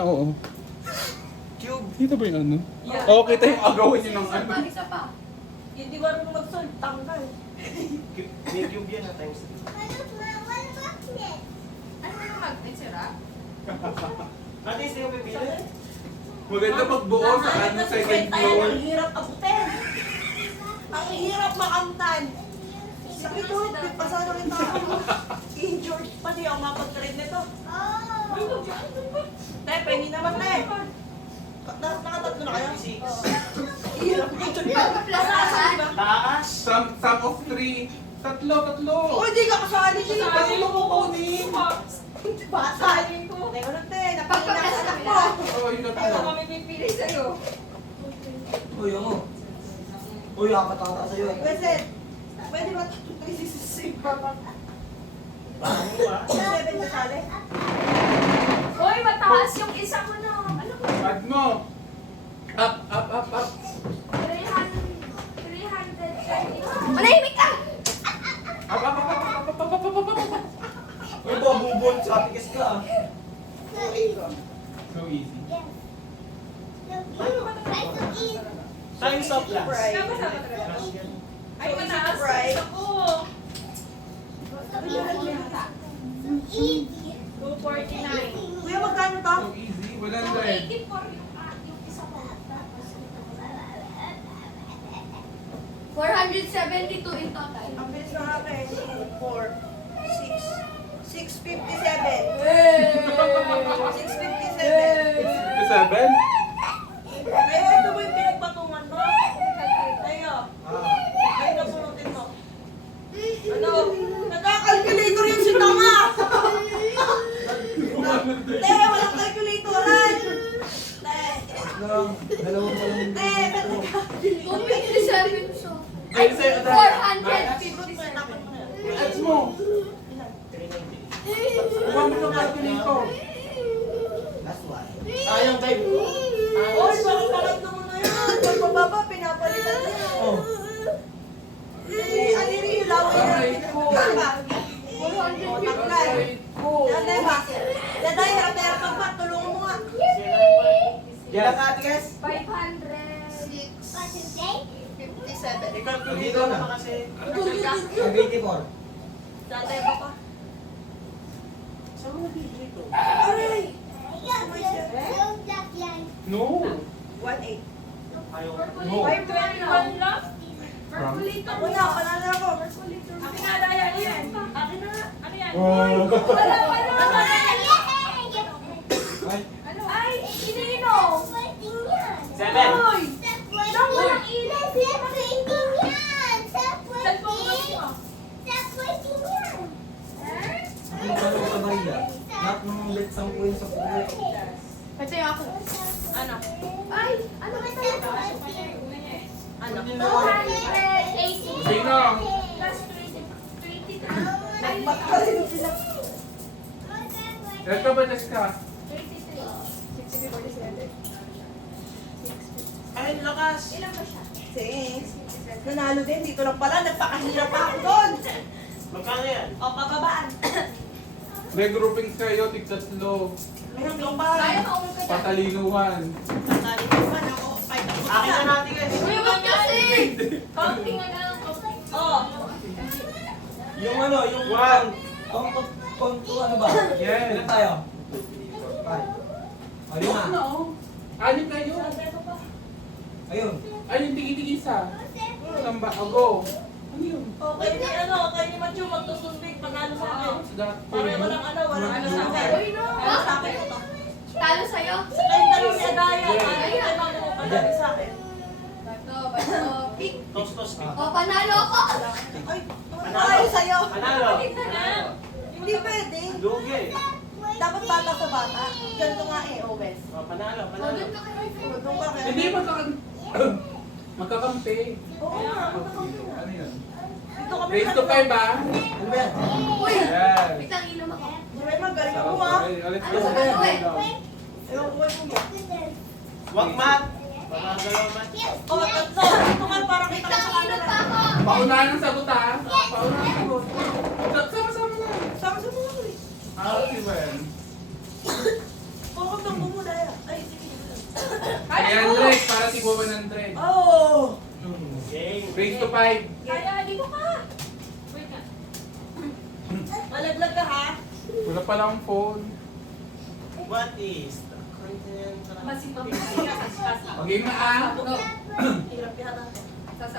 Oo. Cube. Kita ba yung ano? Yeah. Oo, kita yung agawin niyo ng Isa ano. pa, isa pa. Hindi marunong mag-solve, tanggal. May cube yan na times 3. Ano yung magnet, sira? Ate, sino yung pipili? Maganda magbuo sa ano, second floor. Ang hirap abutin. Ang hirap makamtan. Sakit to, pasado rin tao. Injured pa di ako mapag-trade nito. Te, pengi naman te. Nakatatlo na kayo? 6. Hirap injured pa. Plasahan. Taas. Sum of 3. Tatlo. Oh, hindi ka kasali dito. Pati mo kukunin. Bata. Teka lang te, napakita sa anak ko. Oo, yung Kaya tatlo. kami pipili sa'yo. Uy, ako. Uy, apat ata sa'yo eh. Pwede ba ito 366 pa pa? Bago ah. 7 kasali? Hoy, mataas yung isa mo na. Alam mo, Add mo. Up. 320. Manahimik ka! Up. Uy, babubon. Sa atigas ka ah. So easy. Times up lang. Right. Tapos ako talaga. Ay, mataas yung Right. isa ko. 249. Kuya, magkano to? So easy. 100. 284 yung isa ko. 472 in total. Ang bilis ng akin. 4, 6, 657. 657. 57? Ay, ito ba yung pinagpatungan mo? Ayo. Ay, napunutin mo. Ano? Nagka-calculator yung si Tama! Walang calculatoran! Dalawang walang. Ba't 257 so. Ay, sa'yo, 457. Ads mo. 390. Kuha mo yung calculator. Last one. Sayang tayo. Oy, baka pangatlo mo na yan. Pag mababa, pinapalitan niya. Oh. Aliri yung laway natin. Tanggal. 450. Daday ba? Daday, harap-harap ka pa. Tulungan mo nga. Yan ka, atigas. 57. I-calculate na kasi. Calculate. 84. Daday ba pa? Saan mo nabibili ito? Aray! No. 1-8. Ayaw. No. 521 lang. Ako na, panalo ako. Akin na, daya yan. Akin na. Ano yan? Oh. Wala pa na. Ay. Ano? Ay, sinino? 7. Uy! Lang walang ilaw. Cellphone mo kasi mo. Ang tanong sa Maria. Lahat ng ulit 10 points sa puwi. Ito yung ako. Ano? Ay, ano ba ito? Ano? 280. Sino? Plus 23. Nagmakarin sila. Ito ba, Jessica? 23. Ay, lakas. Ilan ba siya? 6. Nanalo din. Dito lang pala. Nagpakahirap pa ako doon. Magkano yan? O, pababaan. May groupings kayo, tig-tatlo. Meron ka pa. Kaya ka umong ka dyan. Patalinuhan. Nanalo naman ako. Fight ako. Akin na natin guys. Uy, wag kasi! Counting na lang. Oo. Yung ano, yung One. Konto ano ba? Yes. Ilan tayo? 5. O, 5. Anim kayo. Ayun. Ay, yung tigi-tigisa. Saan ba? O, go. Ano yun? Okay, ni kay ni Machu magtusundig. Panalo sa akin. So that Para walang walang ano sa akin. Uy, no. Ano sa akin ito? Talo sa'yo? Sa kayong dalawa ni Adaya. Kaya mga panalo sa akin. Bato. Pick. Tos. O, panalo ako! Ay, tayo sa'yo. Panalo. Ito na. Hindi pwede. Lugi. Dapat bata sa bata. Ganito nga eh, always. O, panalo. O, doon ka kay O, doon ka kaya. Hindi, magkakampi. Oo nga, magkakampi na. Ano yun? Dito kami. Raise to 5 ba? Ano ba yan? Uy! Yes. Wait lang, inom ako. Raymond, galing mo ah. Ulit Ano sa bato eh? Ewan ko mo. Wag mat. Panalo mat. O, tatlo. Dito nga, parang Wait kita lang, sa inom kanila. pa ako. Paunahan ang sagot ha. Paunahan ang sagot. Sama-sama lang. Sama sa mga ko eh. Ah, okay ba yan? Puro kang mo dahil 300 para tigwa 100. Oh! Game. Raise to 5. Kaya, dito ka. Wait nga. Malaglag ka ha? Wala pa lang phone. What is the content? Masipag. Okay na ah. Hirap yata.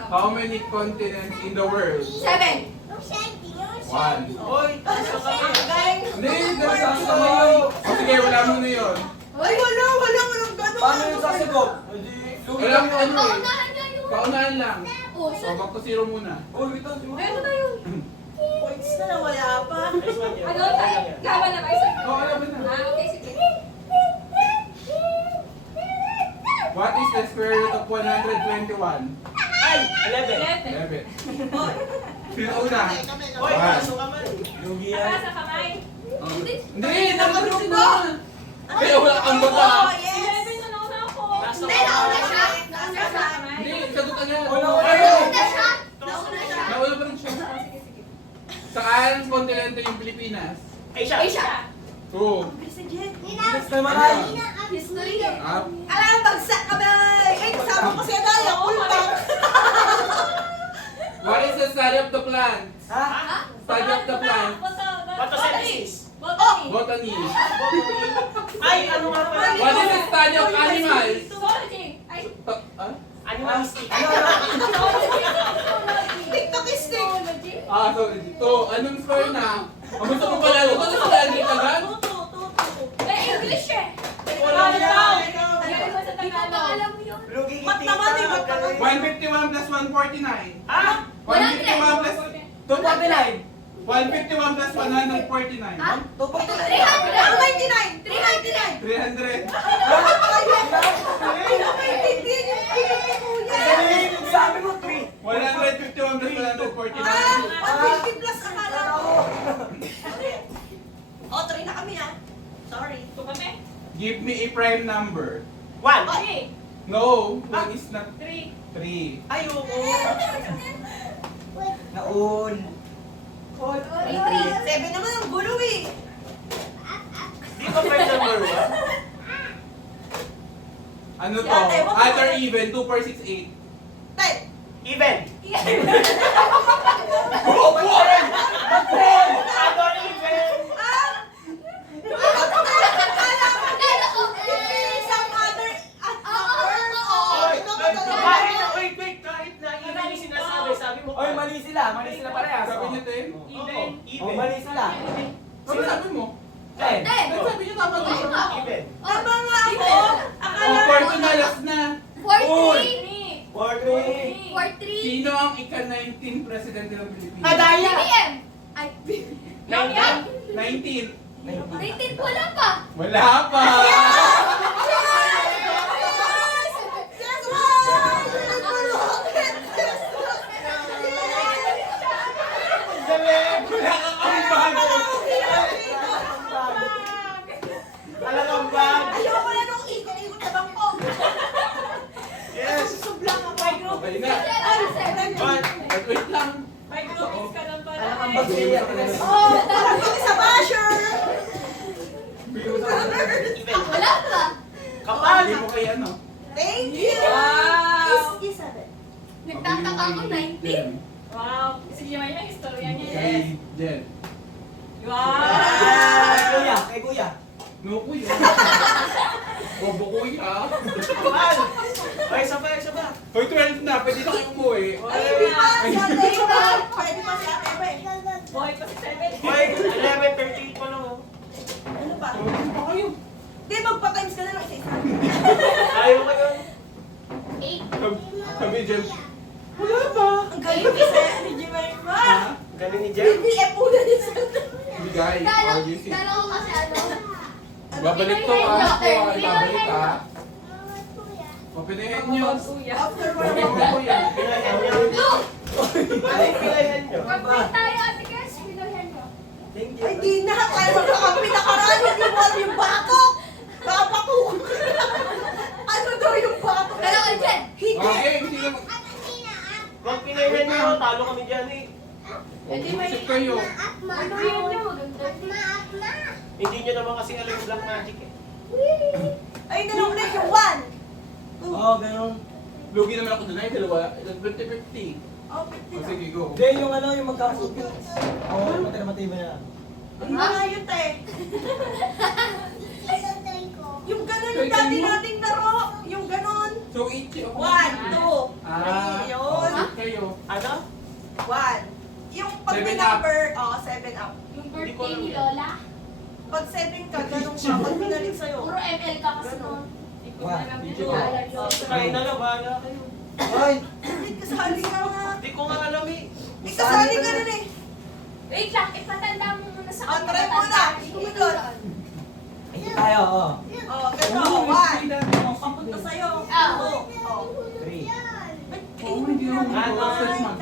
How many continents in the world? 7. 1. Oy, tayo kami. Hindi, nagsasabaw. O sige, wala mo na yun. Ay, walang gano'n. Paano yung sasagot? Hindi. Walang ano eh. Paunahan nga yun. Kaunahan lang. Oh, O, back to 0 muna. Oy, wait lang. Meron na yun. Points na wala pa. Nice one yun. Ano? Gawa na ba? Isa. Oo, alam mo na. Ah, okay, sige. What is the square root of 121? Ay, 11. 11. 11. Sino una? Oy, One. pasok ka man. Lugi yan. Taas sa kamay. Oh. Hindi. Hindi, nakalog na. Kaya wala kang bata. Oh, yes. 11 na nauna ako. Pasok Hindi, ka. nauna siya. Nauna Nauna sa siya. kamay. Hindi, sagot agad. Wala, Oo. wala. Nauna siya. Nauna siya. Nauna pa rin siya. Ah, sige, sige. Saan kontinente yung Pilipinas? Asia. Asia. 2. Bilis na, Jen. Bilis naman ay. History. Up. Alam, bagsak kami! Ay, kasama ko si Adaya. Oo, Ultang. What is the study of the plants? Ha? Ha? Study of the plants. Photosynthesis. Botany. Botany. Ay, ano nga pala? What is the study of animals? Zoology. Ay, Ah? Animalistic. zoology. TikTok is stick. Zoology. Ah, so ito. Anong score na? Ang gusto mo pala. Gusto mo pala agad agad? Tuto. Eh, English eh. Wala Tagalog yan. daw. Galing mo sa Di ko pa Tagalog. alam yun. Lugi Mat naman eh, mat naman. 151 plus 149. Ha? 151 plus 249. 151 plus 149. Ha? 300. 99. 399. 300. Ay, nakaintindihan yung pinag ni Kuya. Galing, sabi mo 3. 151 plus 149. Ah, 150 plus akala ko. O, 3 na kami ah. Sorry. Ito kami. Give me a prime number. 1. 3. No, 1 is not 3. 3. Ay, oo. Naun. 7 naman ang gulo eh. Di ba prime number 1? Ano Si to? ate, wag mo Odd or na- even? 2 per 6, 8. 10. Even. Oh, Warren! Add or even. Ah! Akala ko some other number. Oy, Ito, kahit na even yung sinasabi, sabi mo. Oy, mali sila parehas. Sabi niya 10? Even. Even. mali sila. Ano sabi mo? Ten. Ano sabi niya tama Tama. na? Even. Tama nga ako. Oh, Akala ko. 4 na last na. 4-3. 4-3. 4-3. Sino ang ika-19 presidente ng Pilipinas? Adaya. BBM. Ay, 19. 19 wala pa. Wala pa! Guess what? Galing! Wala kang ambag! Talagang bag. Ayoko na nung ikot-ikot na bangko. Yes. Sublang ako. Okay na. Wait lang. May groupings ka lang pala. Ang bag niya. Oh, parang kami sa basher. Even. Wala pa. Kapal. Hindi mo kay ano? Thank you. Wow. Isa na. Nagtataka ako 19. Jen. Wow. Sige naman yung istorya niya. Kay Jen. Wow. Kay kuya. No, kuya. Bobo kuya. Kapal. Ay, isa pa. Hoy, 12 na. Pwede na kayo umuwi. Ay, di ba? Sa day ba? Pwede pa si ate ba eh. Boy pa si 7. Hoy, 11:38 pa lang oh. Ano ba? Pa kayo. Di, magpa-times ka na ng isa-isa. Ayaw ko yun. 8. Sabi Jen. Wala pa. Ang galing kasi ni Jemima. Ha? Galing ni Jem. BBF una niya sa... Bigay. Kala RGC. ko kasi ano. Babalik to ah. Babalik ah. Papinahin nyo. Kuya. After Babalik work. na kuya. Pilayan nyo. Look! Ano yung pilayan nyo? Mag-break tayo ate Kes. Pinuhin ko. Thank Ay, di na. Kaya magkakampi na karaan. Hindi mo alam yung batok. Babatok. Ano daw yung batok? Dalawa dyan. Hindi. Okay, sino? Pag pilayan nyo, talo kami dyan eh. Hindi may... Isip kayo. Pinuhin nyo. Maganda. Hindi nyo naman kasi alam yung black magic eh. Ay, nalunod yung 1, 2, Oo, ganun. Lugi naman ako doon ay dalawa. 50-50. Oh, 50 O na. sige, go. Hindi, yung ano, yung magkakasugi. Oo, yung matira-matiba na. Ang mga yun, te. Yung ganon yung dati nating laro. Yung ganon. So, Ichi, 1, 2, ako. 3, yun. Kayo. Ano? 1. Yung pag may 7 up. number, 7 up. Yung Hindi ko birthday alam ni yan. Lola. Pag 7 ka, ganun ka. Pag binalik sa'yo. Puro ML ka kasi noon. One. Ichi, Two. go. Kayo na lang, bahala kayo. Hoy! Wait, kasali ka nga. Hindi ko nga alam eh. Kasali ka rin eh. Wait lang, ipatanda mo muna sa Oh, try muna. Sumunod. Ito tayo, oo. Oh, ganun. 1. Papunta sa'yo. Ah. 2. Oh. 3. Oo, hindi ako mag-process mag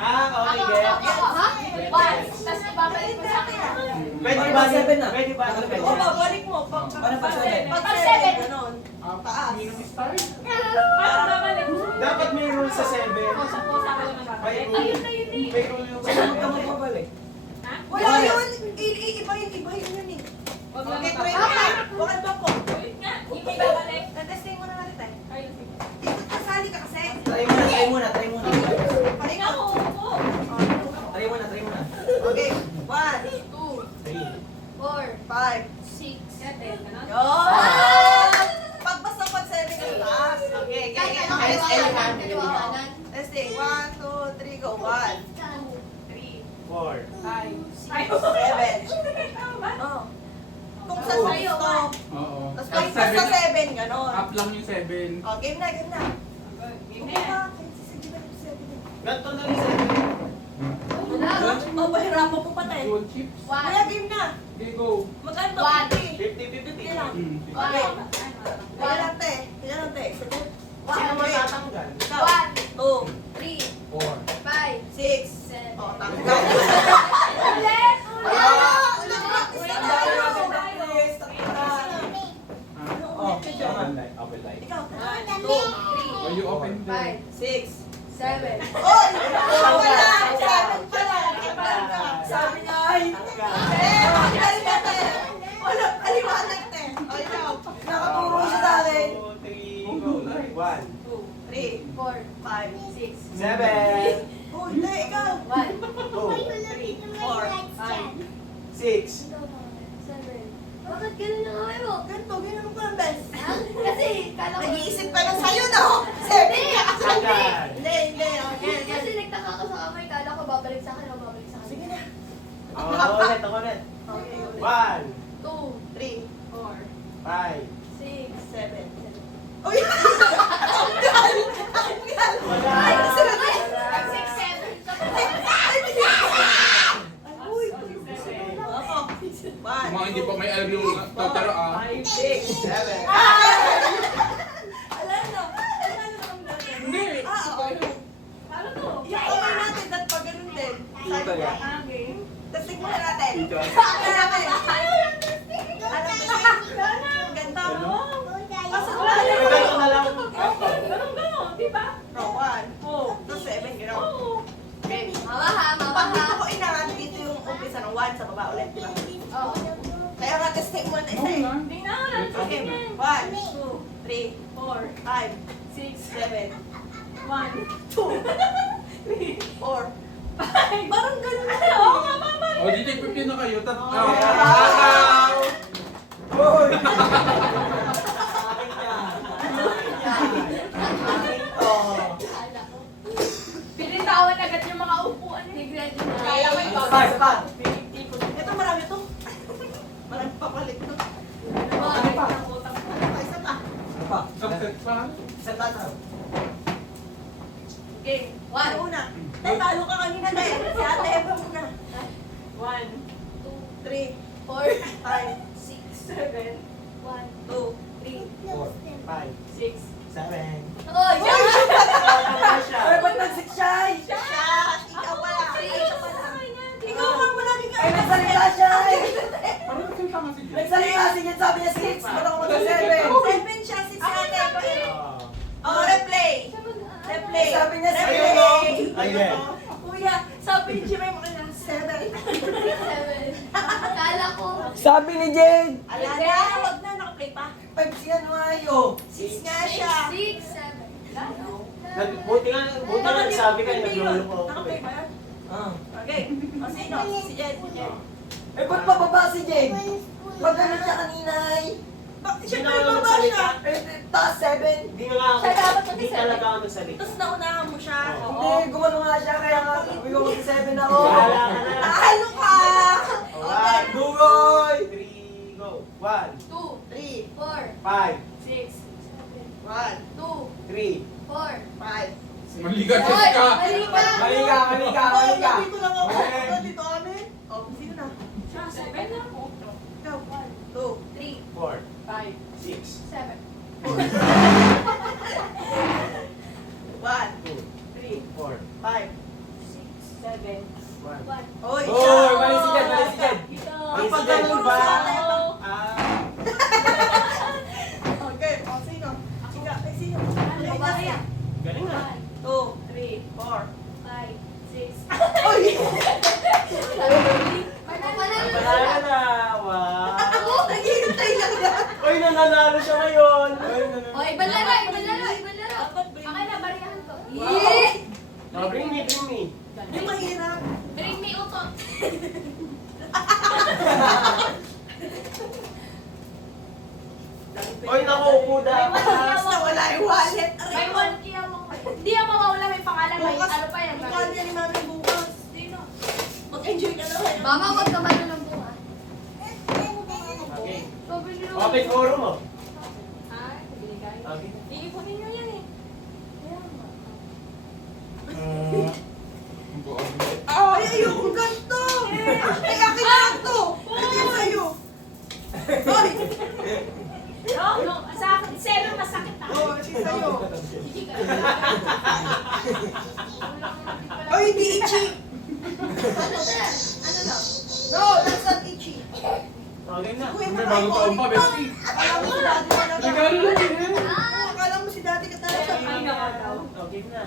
Ah, okay, Ako, get. ha? One. Tapos ibabalik mo sa akin. Pwede Pag ba? seven na. Pwede ba? Pag O, babalik mo. Pag Paano pag 7? Pag Pag 7, seven. ganun. Taas. Minum start. Paano babalik mo? Dapat may rule sa 7. May Ayun rule. na yun eh. May rule yung sa Saan ka 7. magpapalik? Ha? Wala yun. Iba yun eh. Wag Okay, lang try mo mapapalik. na. Bakit ba po? Wait nga, hindi babalik. Tatesting mo na natin tayo. Ayun, sige. Ikot kasali ka kasi. Try muna, try muna, try muna. Pahinga Ako, ko. upo. Try muna, try muna. Okay. 1, 2, 3. 4, 5. 6, 7. Yun. Pag basta pag 7 ka last. Okay, okay. Testing. 1, 2, 3, go. 1, 3, 4. 5, 7. Oh. Kung sa Sa'yo, gusto. Oo. Tapos Pag pag basta 7, 7, ganon. up lang yung 7. Oh, game na, game na. Game na Okay yan. na. Sige na yung 7. Ganto na rin 7. Wala. Oh, mahirapan po pa tayo. Gold chips. Kuya, game na. Okay, go. Magkano to? 1. 50-50. Sige lang. Hmm. Okay. Kaya lang, te. Kaya lang, te. Sige. Sino matatanggal? Ikaw. 2, 3, 4. 5, 6. 7. Oh, tanggal. Ulit! Ah, ulit practice na tayo. Practice. Oh, tama. Ikaw. 2, 3. Are you open 5, there? 6. 7. Oh, wala. 7 pala. Ipan ka. Sabi niya, ay. Galing ka, te. Wala, aliwanag, te. O, ikaw. Nakaturo siya sa akin. 2, 3, 1. 3, 4, 5, 6, 7. Oh, hindi, ikaw. 1, 2, 4, 6. 7. Bakit ganun na kayo? Ganito, ganun ko lang, bes. Kasi, kala ko... Nag-iisip ka na sa'yo, no? 7 ka. Sagad. Hindi, hindi. Okay, Kasi nagtaka ko sa kamay, kala ko babalik sa akin o babalik sa akin. Sige na. Ulit, ulit. Okay, 1, 2, 3, 4, 5. 6, 7. Uy! Tanggal! Tanggal! Wala. Ay, gusto na Ay! tayo. 6, 7 ka pa. Uy! Ako. 1, Mga hindi pa may alam yung totaro 5, ah. 6. 7. Alam na. Alam na ang gagawin. Hindi. Ah, oo. Paano to? Yung kamay natin, dapat pa ganun din. Sabi niya. Ah, game. Tapos tignan natin. Dito. Tignan natin. Alam mo ang ganda mo. Pasok na. Ganto na lang. Ganon, di ba? 1, Oo. tapos 7, gano'n. Oo. Okay. Mabaha, Pag dito ko inangat dito yung umpisa ng 1 sa baba ulit, di ba? Oo. Kaya nga testing mo na isa eh. Tingnan mo lang. Okay, 1, 2, 3, 4, 5, 6, 7, 1, 2, 3, 4. 5. Parang ganun na. Oo nga, mama. O, dito 50 na kayo. Ah. Hoy! Kala ko. Pinitawan agad yung mga upuan. Tignan nyo. Kala ko ikaw. Start, start. Ito marami to. Marami papalit to. Ano pa? Utang ko. Ay, isa pa. Ano pa? Success pa. Isa pa tayo. Okay. Ano una? Tay, talo ka kanina na eh. Si ate Eva muna. 1, 3, 4, 5, 6, 7, 1, 2, 3, 4, 5, 6. 7. Oh, yan! Ay, ba't nagsik siya? Siya! Ikaw pala. Ikaw pala. Ikaw Oh. nga mo lagi ka. Ay, nagsalita siya! Parang nagsalita nga si Jay. Nagsalita si Jen, sabi niya 6. Ba't ako mag-7? 7 siya, si ate. Oh, replay. Replay. Sabi niya, replay. Again. Kuya, sabi ni Jimmy mo kanya 7. 7. Kala ko. Sabi ni Jade! Ala na, wag na, Okay pa. 5 si ano ay, oh. 6 nga siya. 6, 7. Buti nga nagsabi ka, nagluloko ako Okay eh. ba yan? Ah. Okay. O sino? Si Jen. Eh, ba't pababa si Jen? Pag ano siya kanina ay, Siyempre, Hindi na baba siya. taas 7. Hindi nga ako, Siya dapat hindi mag-isa. talaga ako nagsalita. Tapos naunahan mo siya. Oo. Hindi, gumano nga siya, kaya nga, sabi ko mag-7 ako. Wala ka na. Talo ka! One, Bugoy! 3, go. 1, 2, 3, 4, 5, 6, 1, 2, 3, 4. 5. Mali ka, Jessica. Mali ka. Mali ka, mali ka, mali ka. Dito lang ako. Okay. Dito kami. O, sino na? Siya, 7 na ako. Ikaw. 2, 3, 4, 5, 6, 7. 1, 2, 3, 4, 5. 7. 1. 1. Oy, Oy, mali si Jen, mali si Jen. Ito. Ay, Pag si Jen ganun ba? sa atin, Ah, Okay, o sino? Ikaw, ay sino? Ano ba yan? galing nga. 1, 2, 3, 4. 5, 6. Oy! Panalo na. Wow. Ako, naghihintay lang yan. Uy, nananalo siya ngayon. O, ibang laro, ibang laro, ibang laro. Dapat bring Okay na, bariyahan ko. Wow. Oh, bring me, bring me. Yung mahirap. Bring me utot. Uy, naku, upo daw. Basta wala yung wallet. May 1 kaya mo. Hindi ang mawawala, may pangalan. May Bukas, ano pa yan? mukha niya ni Mami bukas. Sino? Mag-enjoy ka naman. Mama, huwag ka man ng buha. Okay. Sobrang nyo. Okay, oro mo. Ha? Binigay? Okay. Iipunin nyo yan eh. Kaya nga. Ay, ayoko ganito. Ay, akin na to. Hindi sa'yo. Ay! No, sa akin, 7 masakit na. Oo, hindi sa'yo. Hindi ka. Ay, hindi itchy. Ano na? No, that's not itchy. Okay na. Kuya, May bagong taon pa, bestie. Akala mo si daddy talaga. Regalo lang yan. Oo, akala mo si daddy ka talaga. Ay, nakagaw. Okay na.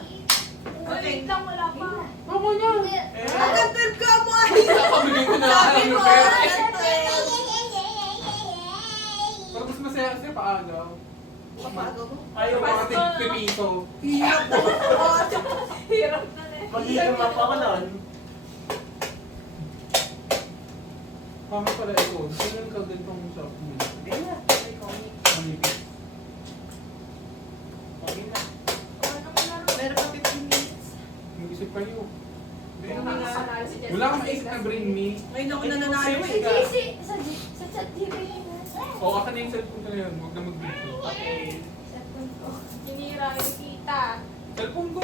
Wait lang, wala pa. Ako niya. Hanggang 12 ka mo ay. Napabigay ko na Sabi alam mo, ng pera. hanggang 12. Pero mas masaya kasi paagaw. Papago mo. Ayaw Yung mga tig-piso. Hirap na ako. Hirap na eh. Mag-iimap ako nun. Mama pala ito. Sino ka ganitong shop mo? Hindi na. Manipis. Okay na. Meron pa 15 minutes. Yung isip kayo. Hindi na Wala nga. ka na si Jessica. Wala kang maisip na bring me. Ngayon ako nananalo Si eh. JC, sa chat TV. O, aka na yung cellphone ko na yun. Huwag na mag-video. Okay. Cellphone ko. Hinira yung kita. Cellphone ko.